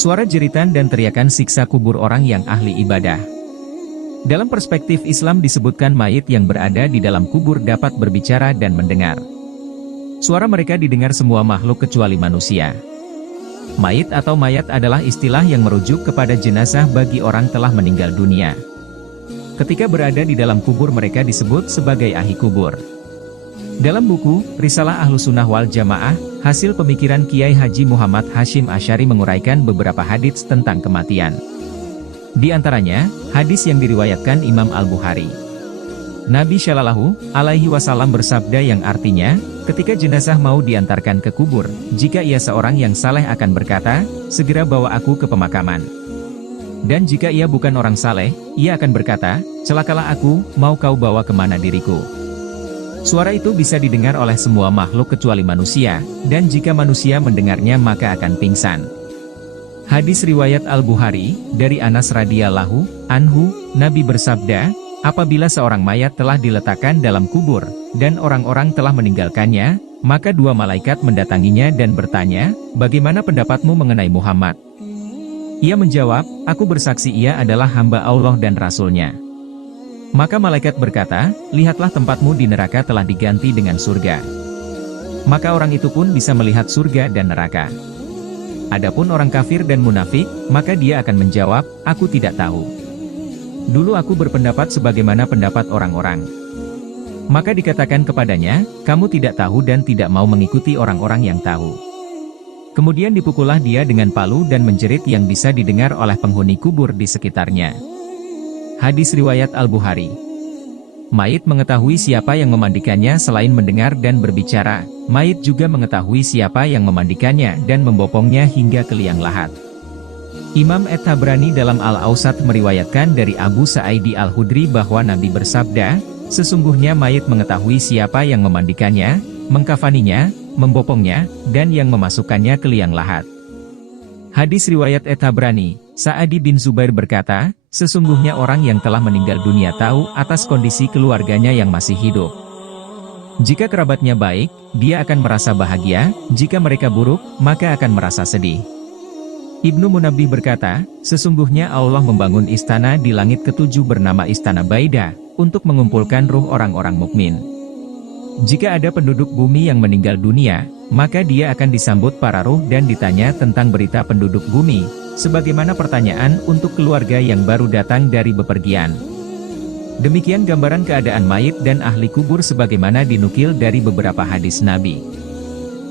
Suara jeritan dan teriakan siksa kubur orang yang ahli ibadah. Dalam perspektif Islam disebutkan mayit yang berada di dalam kubur dapat berbicara dan mendengar. Suara mereka didengar semua makhluk kecuali manusia. Mayit atau mayat adalah istilah yang merujuk kepada jenazah bagi orang telah meninggal dunia. Ketika berada di dalam kubur mereka disebut sebagai ahli kubur. Dalam buku, Risalah Ahlussunnah wal Jamaah, hasil pemikiran Kiai Haji Muhammad Hashim Asy'ari menguraikan beberapa hadits tentang kematian. Di antaranya, hadis yang diriwayatkan Imam Al-Bukhari. Nabi Shallallahu Alaihi Wasallam bersabda yang artinya, ketika jenazah mau diantarkan ke kubur, jika ia seorang yang saleh akan berkata, segera bawa aku ke pemakaman. Dan jika ia bukan orang saleh, ia akan berkata, celakalah aku, mau kau bawa kemana diriku. Suara itu bisa didengar oleh semua makhluk kecuali manusia, dan jika manusia mendengarnya maka akan pingsan. Hadis riwayat Al-Bukhari, dari Anas radhiyallahu anhu, Nabi bersabda, apabila seorang mayat telah diletakkan dalam kubur, dan orang-orang telah meninggalkannya, maka dua malaikat mendatanginya dan bertanya, bagaimana pendapatmu mengenai Muhammad? Ia menjawab, aku bersaksi ia adalah hamba Allah dan Rasul-Nya. Maka malaikat berkata, lihatlah tempatmu di neraka telah diganti dengan surga. Maka orang itu pun bisa melihat surga dan neraka. Adapun orang kafir dan munafik, maka dia akan menjawab, aku tidak tahu. Dulu aku berpendapat sebagaimana pendapat orang-orang. Maka dikatakan kepadanya, kamu tidak tahu dan tidak mau mengikuti orang-orang yang tahu. Kemudian dipukullah dia dengan palu dan menjerit yang bisa didengar oleh penghuni kubur di sekitarnya. Hadis riwayat Al-Bukhari. Mayit mengetahui siapa yang memandikannya selain mendengar dan berbicara, mayit juga mengetahui siapa yang memandikannya dan membopongnya hingga ke liang lahat. Imam At-Tabrani dalam Al-Awsat meriwayatkan dari Abu Sa'idi Al-Khudri bahwa Nabi bersabda, sesungguhnya mayit mengetahui siapa yang memandikannya, mengkafaninya, membopongnya, dan yang memasukkannya ke liang lahat. Hadis riwayat At-Tabrani, Sa'adi bin Zubair berkata, sesungguhnya orang yang telah meninggal dunia tahu atas kondisi keluarganya yang masih hidup. Jika kerabatnya baik, dia akan merasa bahagia, jika mereka buruk, maka akan merasa sedih. Ibnu Munabbih berkata, sesungguhnya Allah membangun istana di langit ketujuh bernama Istana Baida, untuk mengumpulkan ruh orang-orang mukmin. Jika ada penduduk bumi yang meninggal dunia, maka dia akan disambut para ruh dan ditanya tentang berita penduduk bumi, sebagaimana pertanyaan untuk keluarga yang baru datang dari bepergian. Demikian gambaran keadaan mayit dan ahli kubur sebagaimana dinukil dari beberapa hadis Nabi.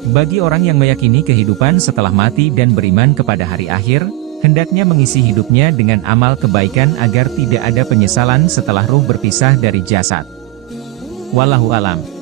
Bagi orang yang meyakini kehidupan setelah mati dan beriman kepada hari akhir, hendaknya mengisi hidupnya dengan amal kebaikan agar tidak ada penyesalan setelah ruh berpisah dari jasad. Wallahu alam.